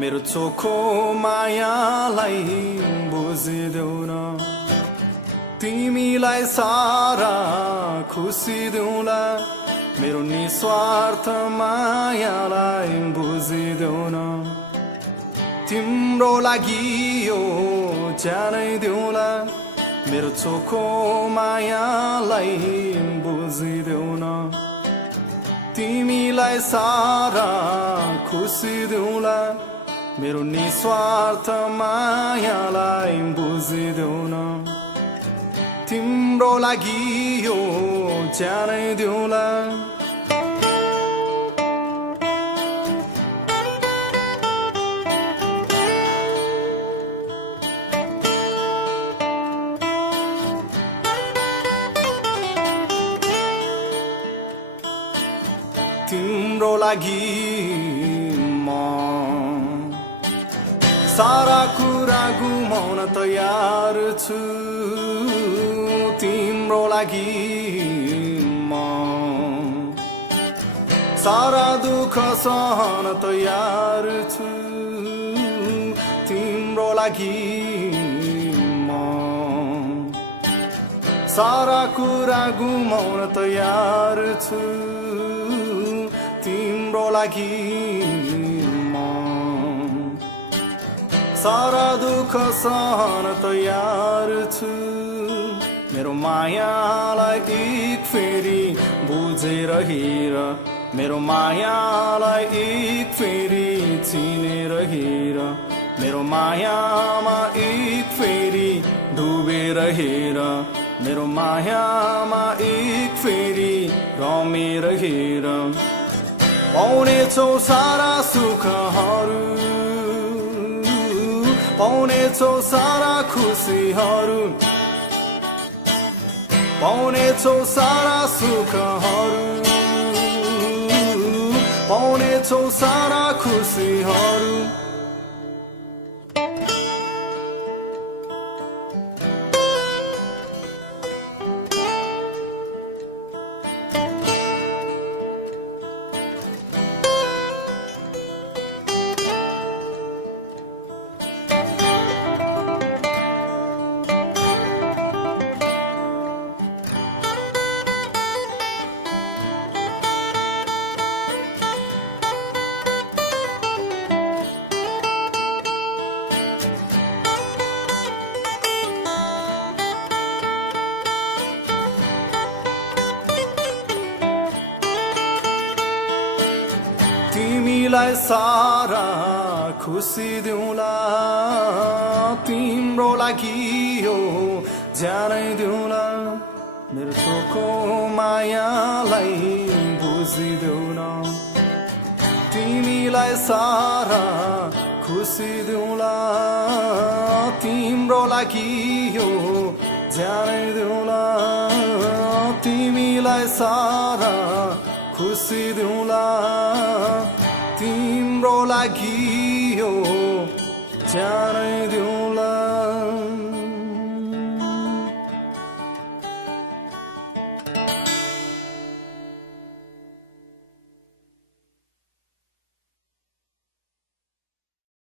मेरो चोखो मायालाई बुझिदेऊ न तिमीलाई सारा खुसी देऊला मेरो निस्वार्थ मायालाई बुझिदेऊ न तिम्रो लागि यो ज्यानै देऊला मेरो चोखो मायालाई बुझिदेऊ न तिमीलाई सारा खुसी देऊला मेरो निस्वार्थ मायालाई बुझिदेऊ न तिम्रो लागि यो ज्यानै देऊला तिम्रो लागि म सारा कुरा गुमाउन तयार छु तिम्रो लागि म सारा दुःख सहन तयार छु तिम्रो लागि म सारा कुरा गुमाउन तयार छु तिम्रो लागि म सारा दुःख सहन तयार छु मेरो मायालाई एक फेरि बुझेर हेर मेरो मायालाई एक फेरि चिनेर हेर मेरो मायामा एक फेरि डुबेर हेर मेरो मायामा एक फेरि रमेर हेर पाउनेछौ सारा सुखहरू पाउनेछौ सारा खुसीहरू पाउनेछौ सारा सुखहरू पाउनेछौ सारा खुसीहरू तिमीलाई सारा खुसी देऊला तिम्रो लागि यो ज्यानै देऊला मेरो चोखो मायालाई बुझिदेऊ न तिमीलाई सारा खुसी देऊला तिम्रो लागि यो ज्यानै देऊला तिमीलाई सारा खुसी देऊला तिम्रो लागि यो ज्यानै देऊला